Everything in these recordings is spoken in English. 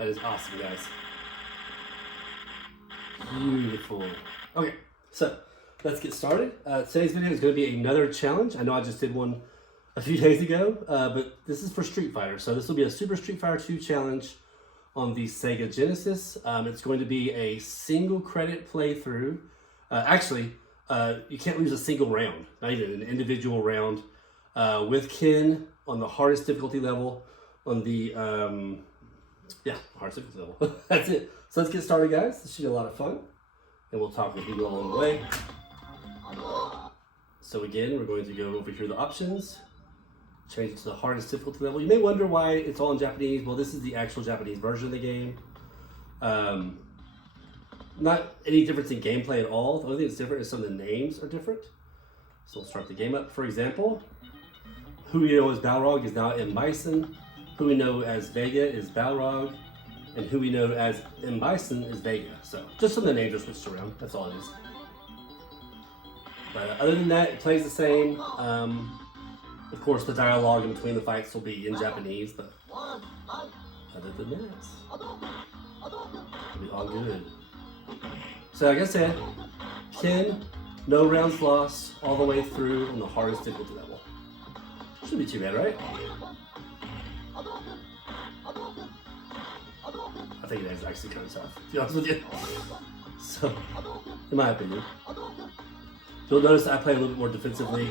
That is awesome, guys. Beautiful. Okay, so let's get started. Today's video is going to be another challenge. I know I just did one a few days ago, but this is for Street Fighter. So this will be a Super Street Fighter 2 challenge on the Sega Genesis. It's going to be a single credit playthrough. You can't lose a single round, not even an individual round, with Ken on the hardest difficulty level on the, hardest difficulty level. That's it. So let's get started, guys. This should be a lot of fun, and we'll talk with you along the way. So again, we're going to go over here the options, change it to the hardest difficulty level. You may wonder why it's all in Japanese. Well, this is the actual Japanese version of the game. Not any difference in gameplay at all. The only thing that's different is some of the names are different. So we'll start the game up. For example, who we know as Balrog is now M. Bison. Who we know as Vega is Balrog. And who we know as M. Bison is Vega. So just some of the names are switched around. That's all it is. But other than that, it plays the same. Of course, the dialogue in between the fights will be in Japanese, but other than that, it'll be all good. So like I said, Ken, no rounds lost, all the way through on the hardest difficulty level. Shouldn't be too bad, right? I think it is actually kind of tough, to be honest with you. So, in my opinion. You'll notice I play a little bit more defensively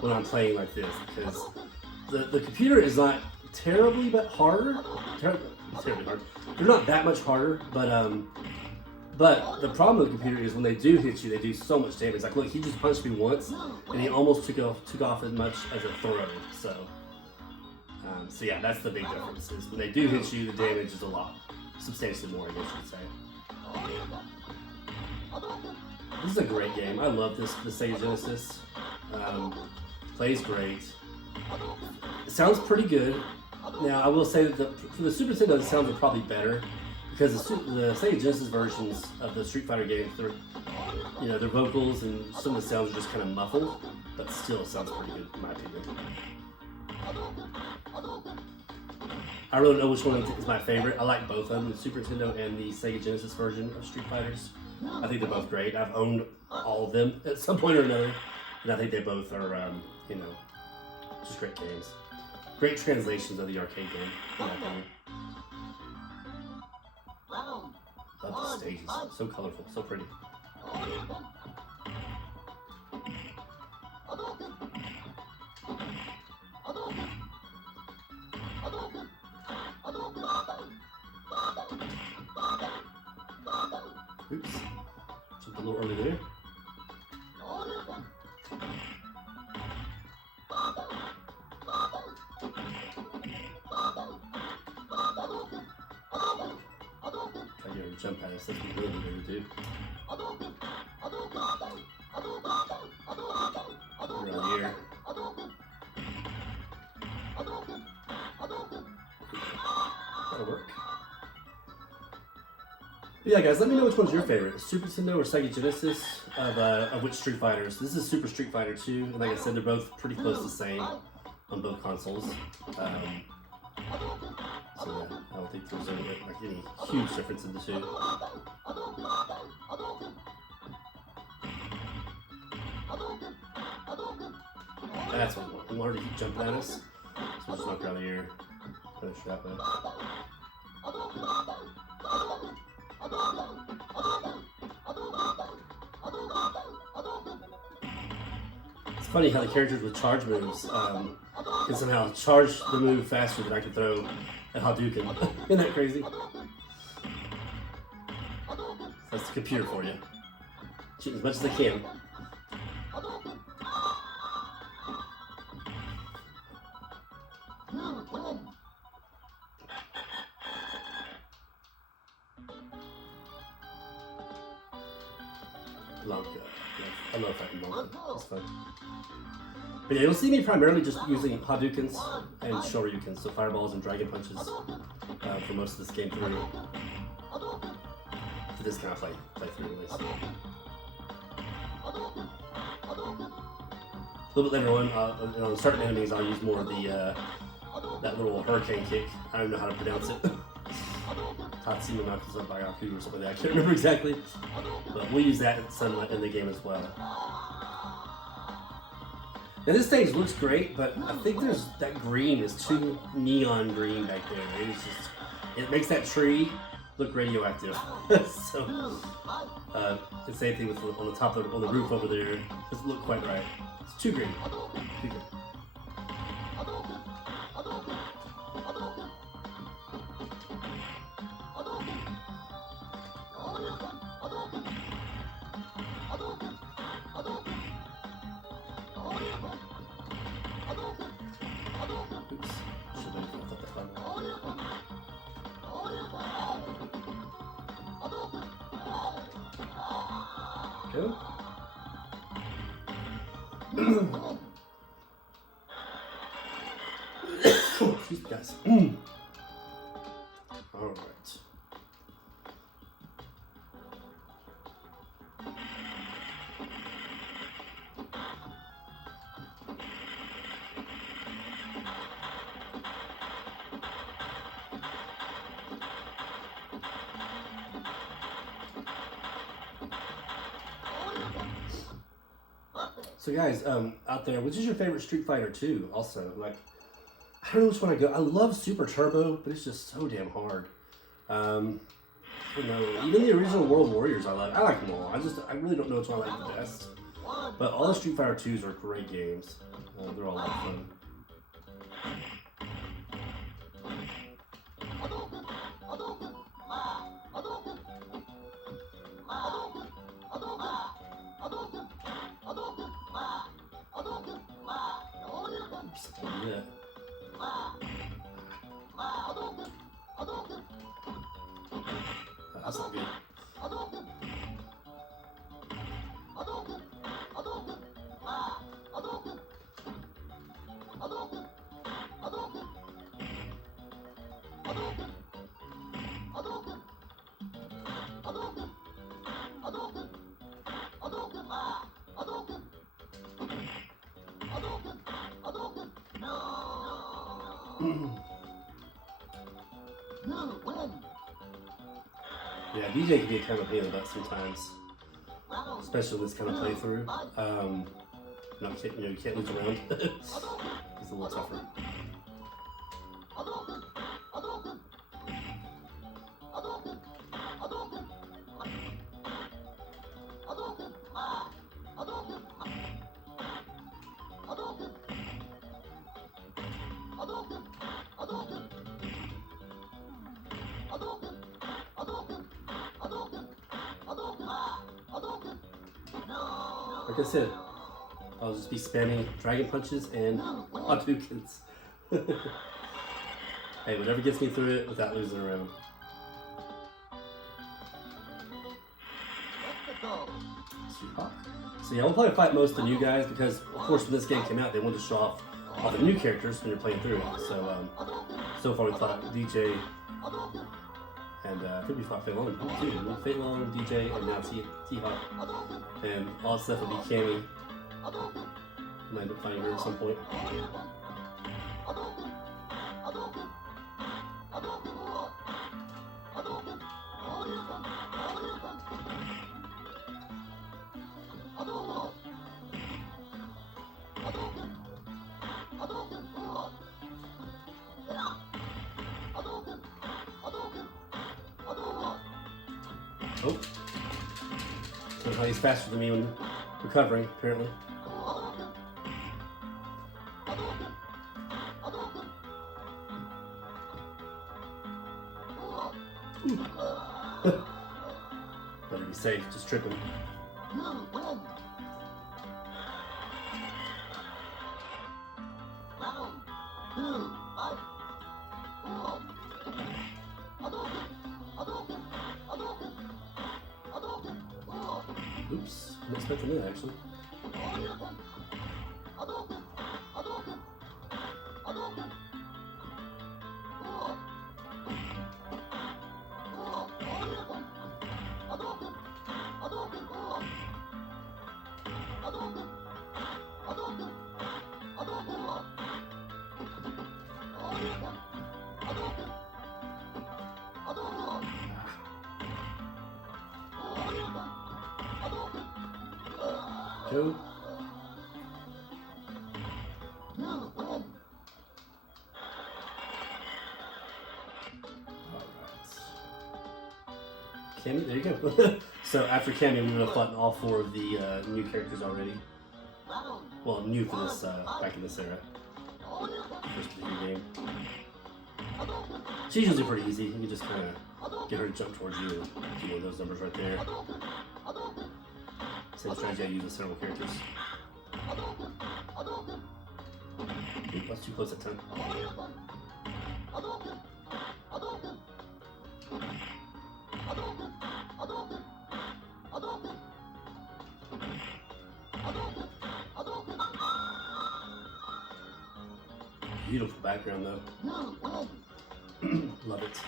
when I'm playing like this, because the computer is not terribly but harder. Terribly hard. They're not that much harder, but the problem with the computer is when they do hit you, they do so much damage. Like, look, he just punched me once, and he almost took off as much as a throw. So yeah, that's the big difference. Is when they do hit you, the damage is a lot, substantially more, I guess you'd say. This is a great game. I love the Sega Genesis. Plays great. It sounds pretty good. Now, I will say that for the Super Nintendo, the sounds are probably better, because the Sega Genesis versions of the Street Fighter games, their vocals and some of the sounds are just kind of muffled, but still it sounds pretty good in my opinion. I really don't know which one is my favorite. I like both of them, the Super Nintendo and the Sega Genesis version of Street Fighters. I think they're both great. I've owned all of them at some point or another, and I think they both are, just great games. Great translations of the arcade game, in my opinion. Love the stages. So colorful, so pretty. Oops. Jumped a little early there. Jump past, that's what we're really going to do. Around here. That'll work. But yeah, guys, let me know which one's your favorite, Super Nintendo or Sega Genesis of which Street Fighters. This is Super Street Fighter 2, and like I said, they're both pretty close to the same on both consoles. So yeah, I don't think there's any huge difference in the two. That's what we wanted to keep jumping at us. So we'll just knock around the ear, finish that way. It's funny how the characters with charge moves can somehow charge the move faster than I can throw a Hadouken. Isn't that crazy? That's the computer for you. Cheat as much as they can. Blanka. I love fighting Blanka. It's fun. But yeah, you'll see me primarily just using Hadoukens and Shoryukens, so fireballs and dragon punches for most of this game through. For this kind of play through at least. A little bit later on certain enemies, I'll use more of the that little hurricane kick. I don't know how to pronounce it. Dhalsim or Bagaku or something like that. I can't remember exactly, but we use that in the game as well. Now this stage looks great, but I think that green is too neon green back there. It makes that tree look radioactive. So the same thing with on the top on the roof over there. It doesn't look quite right. It's too green. Too green. Go. Excuse me, guys. All right. So guys, out there, which is your favorite Street Fighter 2? Also, like, I don't know which one I go. I love Super Turbo, but it's just so damn hard. I don't know. Even the original World Warriors, I love. I like them all. I really don't know which one I like the best. But all the Street Fighter 2s are great games. They're all a lot of fun. Yeah. That's not good. Yeah, DJ can be kind of a pain in the butt sometimes, especially with this kind of playthrough. You can't lose around. He's a little tougher. Like I said, I'll just be spamming dragon punches and Hadoukens. Hey, whatever gets me through it without losing around. So yeah, I'll probably fight most of the new guys because, of course, when this game came out, they wanted to show off all the new characters when you're playing through it. So far we fought DJ, and I think we fought Fei Long too. Fei Long, DJ, and now T-Hawk. And all that stuff would be Cammy. Might end up finding her at some point. Oh. Somehow he's faster than me when recovering, apparently. Better be safe, just tripping. Oops, I'm expecting that actually. go. Cammy, there you go. So after Cammy, we would have fought all 4 of the new characters already. Well, new for this, back in this era. First particular game. She's usually pretty easy. You can just kind of get her to jump towards you and do one of those numbers right there. Same strategy I use with several characters. Oop, that's too close that time. Beautiful background though. Love it.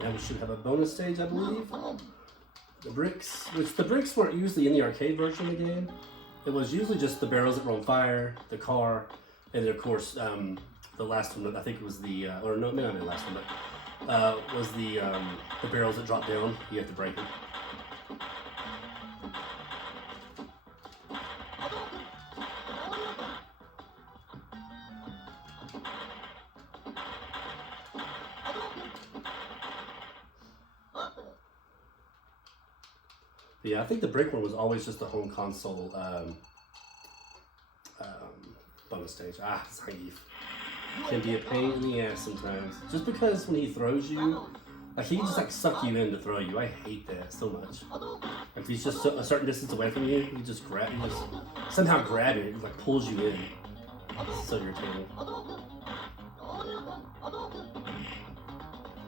Now we should have a bonus stage, I believe. The bricks, which the bricks weren't usually in the arcade version of the game. It was usually just the barrels that were on fire, the car, and then of course the last one. I think it was the or no, maybe not the last one, but was the barrels that drop down. You have to break them. Yeah, I think the brick one was always just the home console bonus stage. Ah, Zangief can be a pain in the ass sometimes. Just because when he throws you, like he can just like suck you in to throw you. I hate that so much. If he's just a certain distance away from you, he just somehow grab it, like pulls you in. It's so irritating.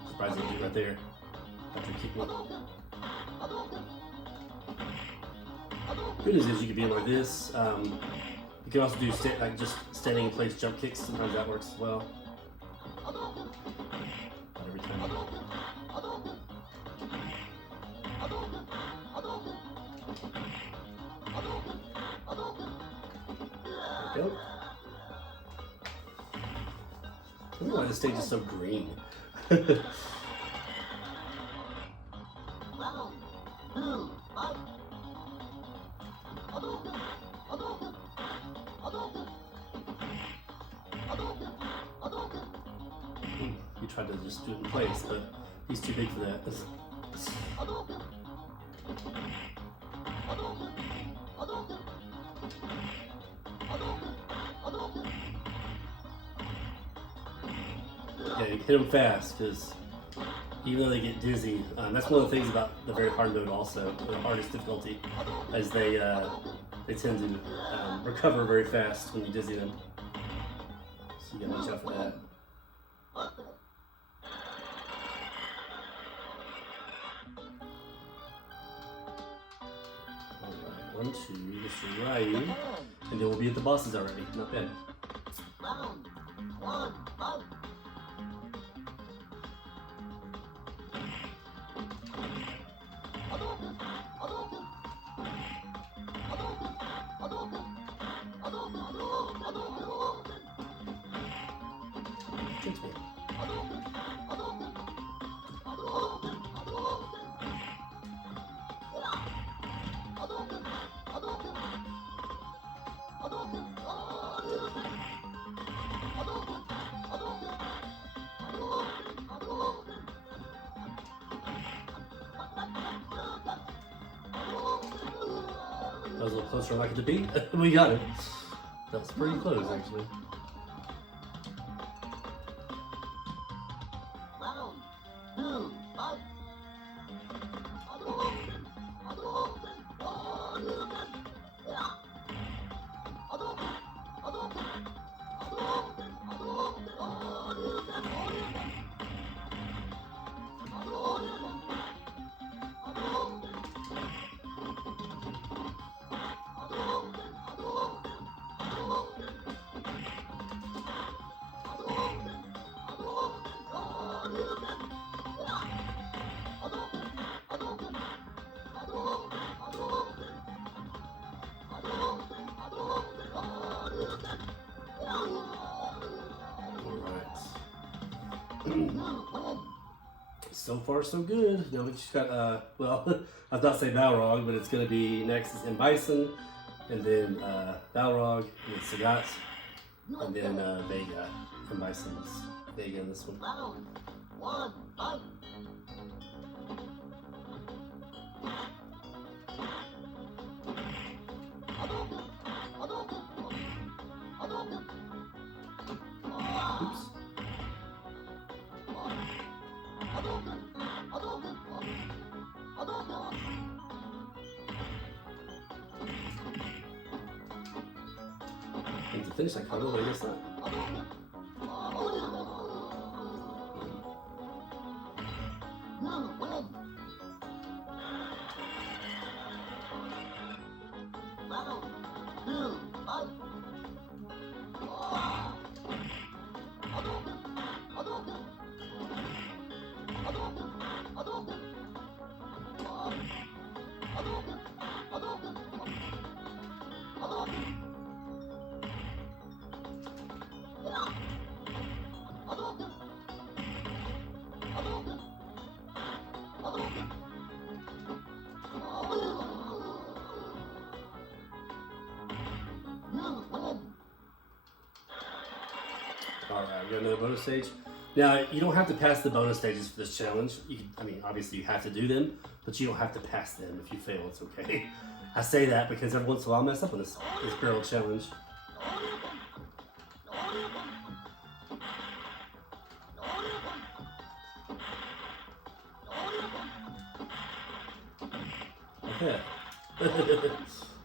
Surprised I did right there after kicking it. Good news is you can be in like this. You can also do like just standing in place jump kicks. Sometimes that works as well. Not every time. There we go. I don't know why this stage is so green. He tried to just do it in place, but he's too big for that. Yeah, you hit them fast, because even though they get dizzy, that's one of the things about the very hard mode also, the hardest difficulty, is they tend to recover very fast when you dizzy them. So you gotta watch out for that. Alright, 1, 2, just right. And then we'll be at the bosses already. Not bad. That was a little closer than I could beat. We got it. That was pretty close, actually. So far, so good. Now we just got, well, I was about to say Balrog, but it's going to be next is Bison, and then Balrog, and then Sagat, and then Vega. Bison's Vega in this one. Round one, fight. Oops. And to finish that combo, but I guess not. Alright, we got another bonus stage. Now, you don't have to pass the bonus stages for this challenge. I mean, obviously you have to do them, but you don't have to pass them. If you fail, it's okay. I say that because every once in a while I mess up on this barrel challenge. Like that.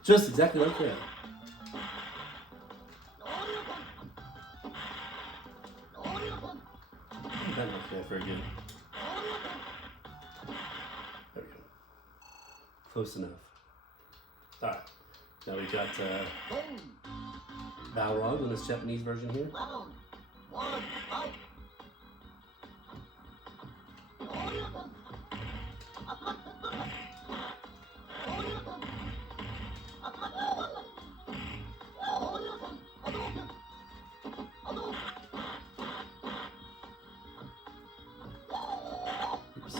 Just exactly like that. That knocked me out very good. There we go. Close enough. Alright. Now we got Balrog in this Japanese version here. Round one, fight. Oops.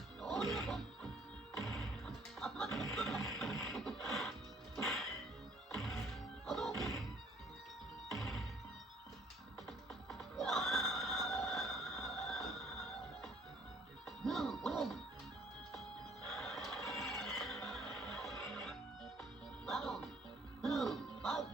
Round two, fight.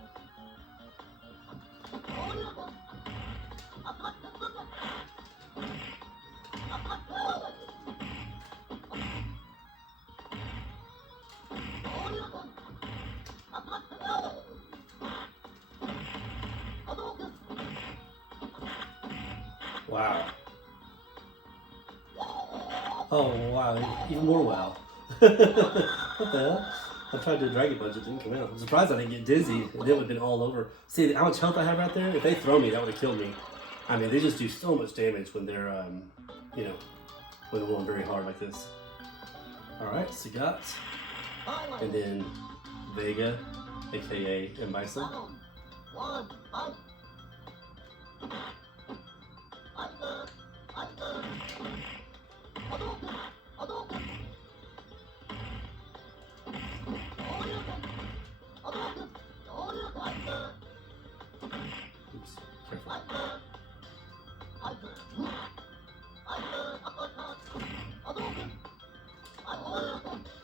Wow. Oh, wow. Even more wow. What the hell? I tried to do a Dragon Punch, it didn't come out. I'm surprised I didn't get dizzy. It would have been all over. See how much health I have right there? If they throw me, that would have killed me. I mean, they just do so much damage when they're, you know, when they're rolling very hard like this. Alright, Sagat. And then Vega, aka Bison. Round one, fight. Oops, careful.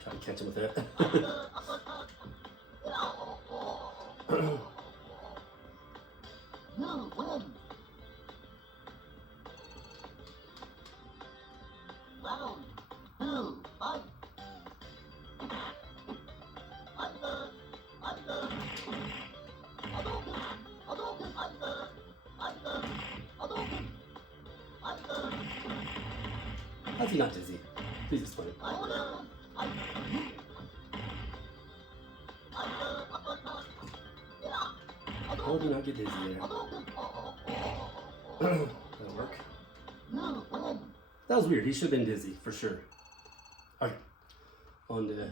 Try to catch him with that. You win. Round two, fight. How's he not dizzy? Please explain. How did he not get dizzy there? That'll work. That was weird. He should have been dizzy, for sure. Okay. On to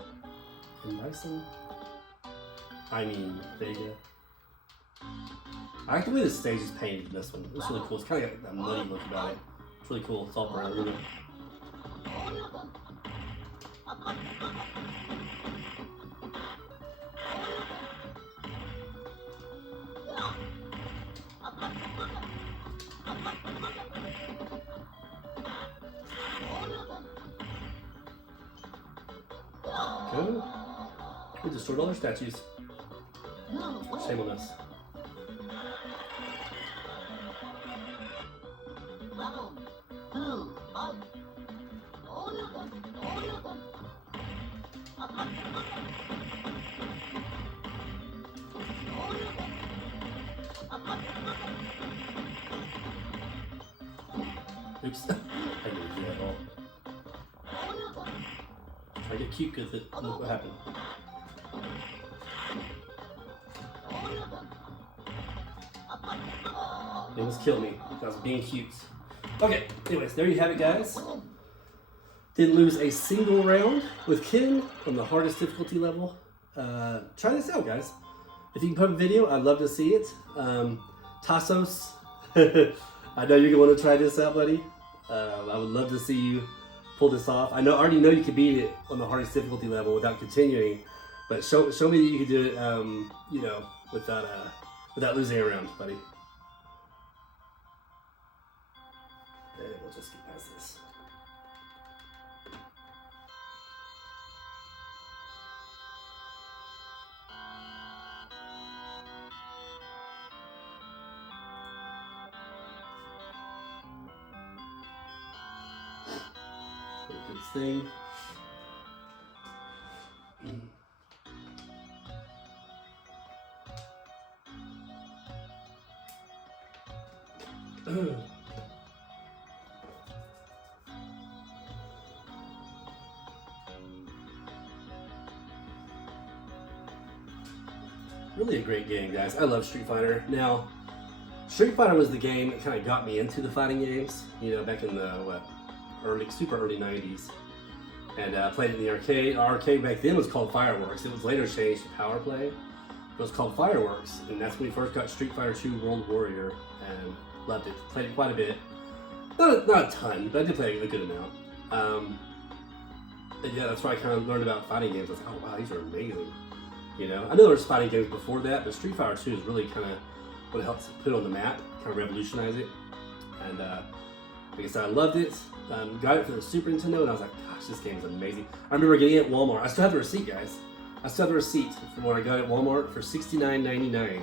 Bison. I mean, Vega. I like the way the stage is painted in this one. It's really cool. It's kind of got that muddy look about it. It's really cool. It's all brown, isn't it? Good. We destroyed all their statues. Shame on us. Oops. I didn't do that at all. Try to get cute because look what happened. They almost killed me because I was being cute. Okay, anyways, there you have it, guys. Didn't lose a single round with Ken on the hardest difficulty level. Try this out, guys. If you can put a video, I'd love to see it. Tassos, I know you're going to want to try this out, buddy. I would love to see you pull this off. I already know you can beat it on the hardest difficulty level without continuing, but show me that you can do it, you know, without losing a round, buddy. And we'll just get past this. This thing. Really a great game, guys. I love Street Fighter. Now, Street Fighter was the game that kind of got me into the fighting games, you know, back in the, super early 90s. And I played it in the arcade. Our arcade back then was called Fireworks. It was later changed to Power Play. It was called Fireworks, and that's when we first got Street Fighter 2 World Warrior, and loved it. Played it quite a bit. Not a ton, but I did play a good amount. And yeah, that's where I kind of learned about fighting games. I was like, oh wow, these are amazing. You know, I know there was fighting games before that, but Street Fighter 2 is really kind of what helps put it on the map, kind of revolutionize it. And like I said, I loved it. Got it for the Super Nintendo, and I was like, gosh, this game is amazing. I remember getting it at Walmart. I still have the receipt, guys. I still have the receipt from when I got it at Walmart for $69.99.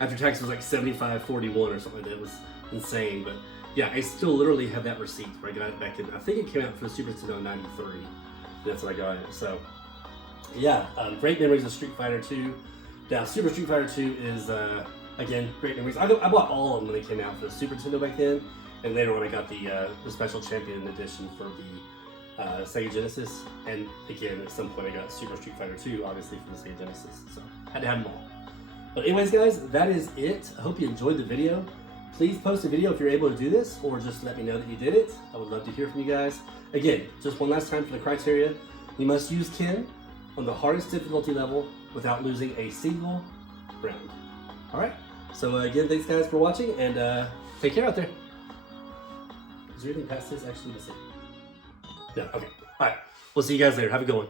After tax was like $75.41 or something like that. It was insane, but yeah, I still literally have that receipt where I got it back in. I think it came out for the Super Nintendo in '93. That's when I got it. So yeah, great memories of Street Fighter 2. Now, Super Street Fighter 2 is again great memories. I bought all of them when they came out for the Super Nintendo back then. And later on, I got the Special Champion Edition for the Sega Genesis. And again, at some point, I got Super Street Fighter 2, obviously, from the Sega Genesis. So, I had to have them all. But anyways, guys, that is it. I hope you enjoyed the video. Please post a video if you're able to do this, or just let me know that you did it. I would love to hear from you guys. Again, just one last time for the criteria. You must use Ken on the hardest difficulty level without losing a single round. All right? So, again, thanks, guys, for watching, and take care out there. Is there anything past this actually to see? No, okay. All right. We'll see you guys later. Have a good one.